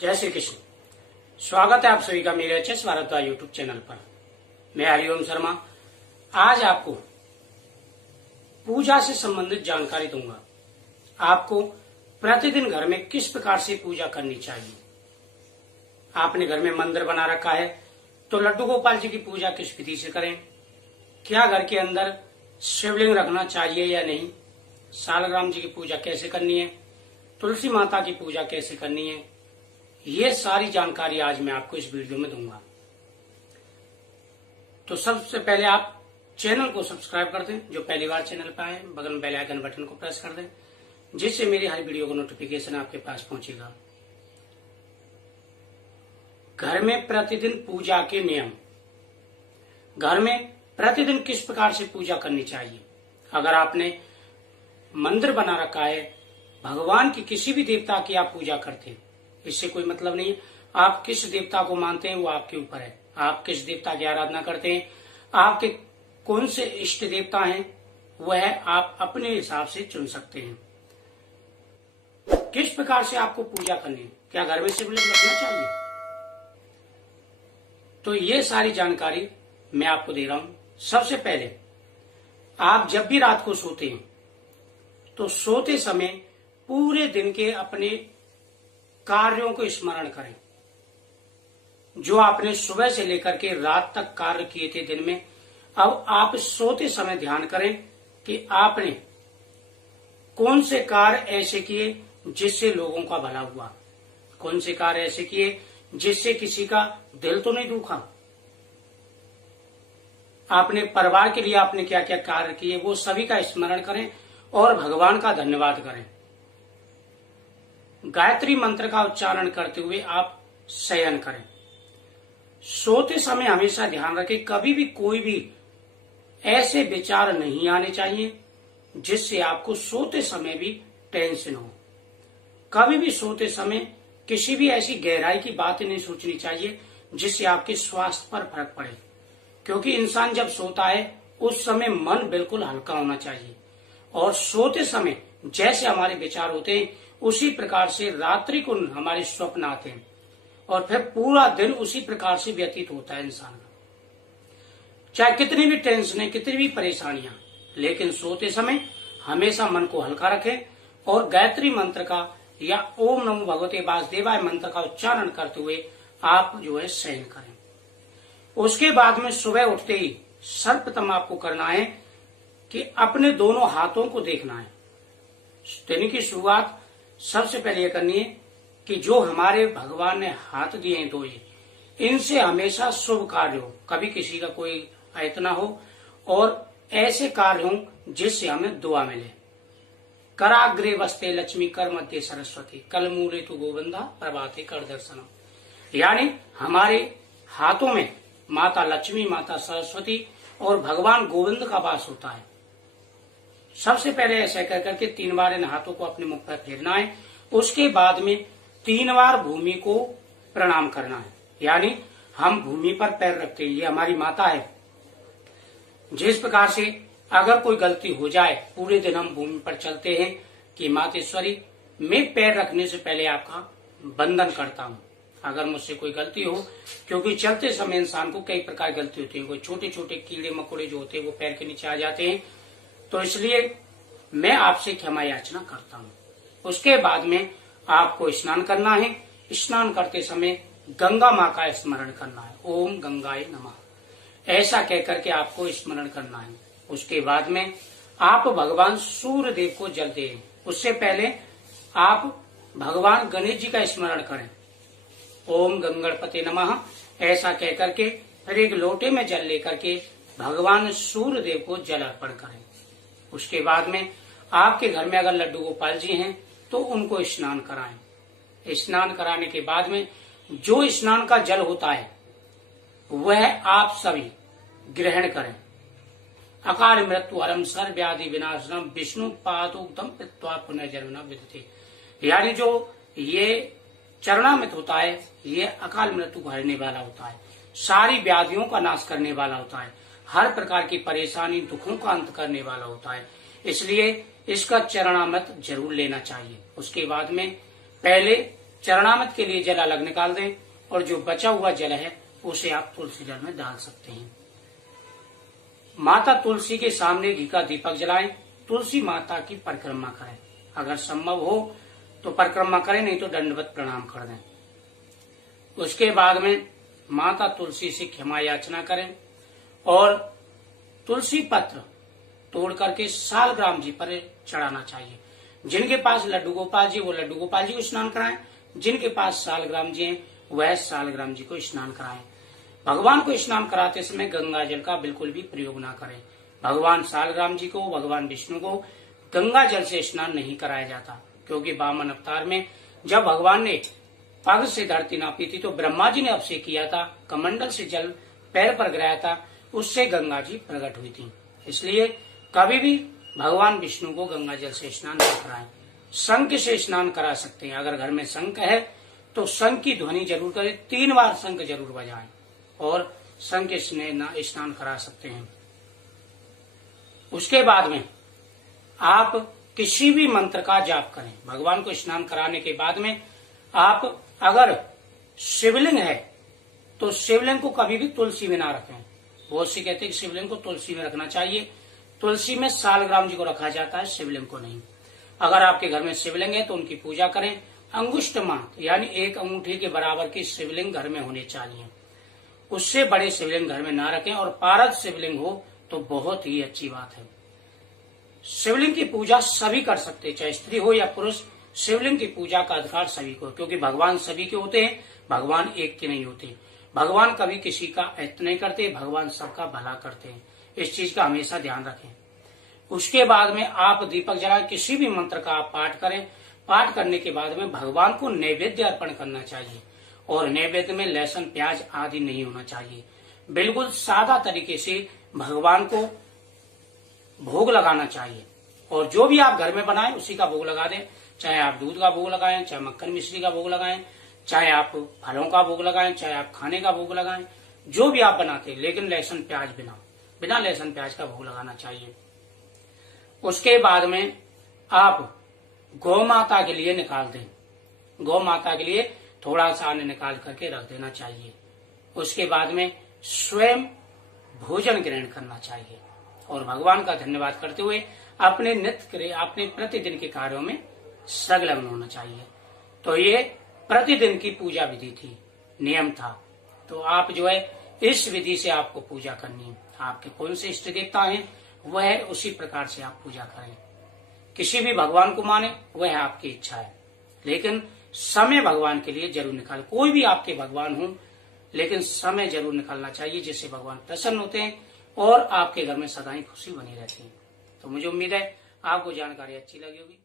जय श्री कृष्ण। स्वागत है आप सभी का मेरे एचएस भारद्वाज यूट्यूब चैनल पर। मैं हरिओम शर्मा आज आपको पूजा से संबंधित जानकारी दूंगा। आपको प्रतिदिन घर में किस प्रकार से पूजा करनी चाहिए। आपने घर में मंदिर बना रखा है तो लड्डू गोपाल जी की पूजा किस विधि से करें, क्या घर के अंदर शिवलिंग रखना चाहिए या नहीं, सालग्राम जी की पूजा कैसे करनी है, तुलसी माता की पूजा कैसे करनी है, ये सारी जानकारी आज मैं आपको इस वीडियो में दूंगा। तो सबसे पहले आप चैनल को सब्सक्राइब कर दें, जो पहली बार चैनल पर आए बगल में बेल आइकन बटन को प्रेस कर दें, जिससे मेरी हर वीडियो का नोटिफिकेशन आपके पास पहुंचेगा। घर में प्रतिदिन पूजा के नियम। घर में प्रतिदिन किस प्रकार से पूजा करनी चाहिए। अगर आपने मंदिर बना रखा है, भगवान की किसी भी देवता की आप पूजा करते हैं, इससे कोई मतलब नहीं है। आप किस देवता को मानते हैं वो आपके ऊपर है। आप किस देवता की आराधना करते हैं, आपके कौन से इष्ट देवता हैं, वह आप अपने हिसाब से चुन सकते हैं। किस प्रकार से आपको पूजा करनी है, क्या घर में शिवलिंग रखना चाहिए, तो ये सारी जानकारी मैं आपको दे रहा हूं। सबसे पहले आप जब भी रात को सोते हैं तो सोते समय पूरे दिन के अपने कार्यों को स्मरण करें। जो आपने सुबह से लेकर के रात तक कार्य किए थे दिन में, अब आप सोते समय ध्यान करें कि आपने कौन से कार्य ऐसे किए जिससे लोगों का भला हुआ, कौन से कार्य ऐसे किए जिससे किसी का दिल तो नहीं दुखा। आपने परिवार के लिए आपने क्या क्या कार्य किए वो सभी का स्मरण करें और भगवान का धन्यवाद करें। गायत्री मंत्र का उच्चारण करते हुए आप शयन करें। सोते समय हमेशा ध्यान रखें, कभी भी कोई भी ऐसे विचार नहीं आने चाहिए जिससे आपको सोते समय भी टेंशन हो। कभी भी सोते समय किसी भी ऐसी गहराई की बातें नहीं सोचनी चाहिए जिससे आपके स्वास्थ्य पर फर्क पड़े, क्योंकि इंसान जब सोता है उस समय मन बिल्कुल हल्का होना चाहिए। और सोते समय जैसे हमारे विचार होते हैं उसी प्रकार से रात्रि को हमारे स्वप्न आते हैं और फिर पूरा दिन उसी प्रकार से व्यतीत होता है इंसान का। चाहे कितनी भी टेंशन है, कितनी भी परेशानियां, लेकिन सोते समय हमेशा मन को हल्का रखें और गायत्री मंत्र का या ओम नमो भगवते वासुदेवाय मंत्र का उच्चारण करते हुए आप जो है शयन करें। उसके बाद में सुबह उठते ही सर्वप्रथम आपको करना है कि अपने दोनों हाथों को देखना है। दिन की शुरुआत सबसे पहले यह करनी है कि जो हमारे भगवान ने हाथ दिए हैं दो, इनसे हमेशा शुभ कार्य हो, कभी किसी का कोई आयत ना हो और ऐसे कार्य हो जिससे हमें दुआ मिले। कराग्रे वस्ते लक्ष्मी, कर मध्य सरस्वती, कल मूले तु गोविंदा, प्रभाते कर दर्शनम। यानी हमारे हाथों में माता लक्ष्मी, माता सरस्वती और भगवान गोविंद का वास होता है। सबसे पहले ऐसा कर करके 3 बार इन हाथों को अपने मुख पर फेरना है। उसके बाद में 3 बार भूमि को प्रणाम करना है। यानी हम भूमि पर पैर रखते हैं, ये हमारी माता है। जिस प्रकार से अगर कोई गलती हो जाए, पूरे दिन हम भूमि पर चलते हैं कि मातेश्वरी मैं पैर रखने से पहले आपका वंदन करता हूँ। अगर मुझसे कोई गलती हो, क्योंकि चलते समय इंसान को कई प्रकार की गलती होती है, कोई छोटे छोटे कीड़े मकोड़े जो होते हैं वो पैर के नीचे आ जाते हैं, तो इसलिए मैं आपसे क्षमा याचना करता हूँ। उसके बाद में आपको स्नान करना है। स्नान करते समय गंगा माँ का स्मरण करना है, ओम गंगाए नमः, ऐसा कहकर के आपको स्मरण करना है। उसके बाद में आप भगवान सूर्य देव को जल दें। उससे पहले आप भगवान गणेश जी का स्मरण करें, ओम गंगणपते नमः, ऐसा कहकर के फिर एक लोटे में जल लेकर के भगवान सूर्य देव को जल अर्पण करें। उसके बाद में आपके घर में अगर लड्डू गोपाल जी हैं तो उनको स्नान कराएं। स्नान कराने के बाद में जो स्नान का जल होता है वह आप सभी ग्रहण करें। अकाल मृत्यु हरम सर्व व्याधि विनाशनम विष्णु पादोक्तम पित्वा पुनर्जन्म न विदते। यानी जो ये चरणामृत होता है ये अकाल मृत्यु को हरने वाला होता है, सारी व्याधियों का नाश करने वाला होता है, हर प्रकार की परेशानी दुखों का अंत करने वाला होता है। इसलिए इसका चरणामृत जरूर लेना चाहिए। उसके बाद में पहले चरणामृत के लिए जल अलग निकाल दें और जो बचा हुआ जल है उसे आप तुलसी जल में डाल सकते हैं। माता तुलसी के सामने घी का दीपक जलाएं, तुलसी माता की परिक्रमा करें। अगर संभव हो तो परिक्रमा करें, नहीं तो दंडवत प्रणाम कर दें। उसके बाद में माता तुलसी से क्षमा याचना करें और तुलसी पत्र तोड़ करके सालग्राम जी पर चढ़ाना चाहिए। जिनके पास लड्डू गोपाल जी वो लड्डू गोपाल जी को स्नान कराएं, जिनके पास सालग्राम जी हैं वह सालग्राम जी को स्नान कराएं। भगवान को स्नान कराते समय गंगा जल का बिल्कुल भी प्रयोग ना करें। भगवान सालग्राम जी को, भगवान विष्णु को गंगा जल से स्नान नहीं कराया जाता, क्योंकि वामन अवतार में जब भगवान ने पग से धरती नापी थी तो ब्रह्मा जी ने अभिषेक किया था, कमंडल से जल पैर पर गिराया था, उससे गंगा जी प्रकट हुई थी। इसलिए कभी भी भगवान विष्णु को गंगा जल से स्नान न कराएं। शंख से स्नान करा सकते हैं। अगर घर में शंख है तो शंख की ध्वनि जरूर करें, 3 बार शंख जरूर बजाएं और शंख से स्नान करा सकते हैं। उसके बाद में आप किसी भी मंत्र का जाप करें। भगवान को स्नान कराने के बाद में आप अगर शिवलिंग है तो शिवलिंग को कभी भी तुलसी में ना रखें। बहुत सी कहते हैं कि शिवलिंग को तुलसी में रखना चाहिए। तुलसी में सालग्राम जी को रखा जाता है, शिवलिंग को नहीं। अगर आपके घर में शिवलिंग है तो उनकी पूजा करें। अंगुष्ठ मात्र यानी 1 अंगूठी के बराबर की शिवलिंग घर में होने चाहिए। उससे बड़े शिवलिंग घर में ना रखें और पारद शिवलिंग हो तो बहुत ही अच्छी बात है। शिवलिंग की पूजा सभी कर सकते हैं, चाहे स्त्री हो या पुरुष। शिवलिंग की पूजा का अधिकार सभी को, क्योंकि भगवान सभी के होते हैं, भगवान एक के नहीं होते। भगवान कभी किसी का अहित नहीं करते, भगवान सबका भला करते हैं। इस चीज का हमेशा ध्यान रखें। उसके बाद में आप दीपक जलाएं, किसी भी मंत्र का आप पाठ करें। पाठ करने के बाद में भगवान को नैवेद्य अर्पण करना चाहिए और नैवेद्य में लहसुन प्याज आदि नहीं होना चाहिए। बिल्कुल सादा तरीके से भगवान को भोग लगाना चाहिए और जो भी आप घर में बनाएं उसी का भोग लगा दें। चाहे आप दूध का भोग लगाएं, चाहे मक्खन मिश्री का भोग लगाएं, चाहे आप फलों का भोग लगाएं, चाहे आप खाने का भोग लगाएं, जो भी आप बनाते हैं, लेकिन लहसुन प्याज बिना लहसुन प्याज का भोग लगाना चाहिए। उसके बाद में आप गौ माता के लिए निकाल दें। गौ माता के लिए थोड़ा सा अन्न निकाल करके रख देना चाहिए। उसके बाद में स्वयं भोजन ग्रहण करना चाहिए और भगवान का धन्यवाद करते हुए अपने अपने प्रतिदिन के कार्यों में संलग्न होना चाहिए। तो ये प्रतिदिन की पूजा विधि थी, नियम था। तो आप जो है इस विधि से आपको पूजा करनी है। आपके कौन से इष्ट देवता हैं वह उसी प्रकार से आप पूजा करें। किसी भी भगवान को माने वह आपकी इच्छा है, लेकिन समय भगवान के लिए जरूर निकालें। कोई भी आपके भगवान हो, लेकिन समय जरूर निकालना चाहिए, जिससे भगवान प्रसन्न होते हैं और आपके घर में सदा ही खुशी बनी रहती है। तो मुझे उम्मीद है आपको जानकारी अच्छी लगी होगी।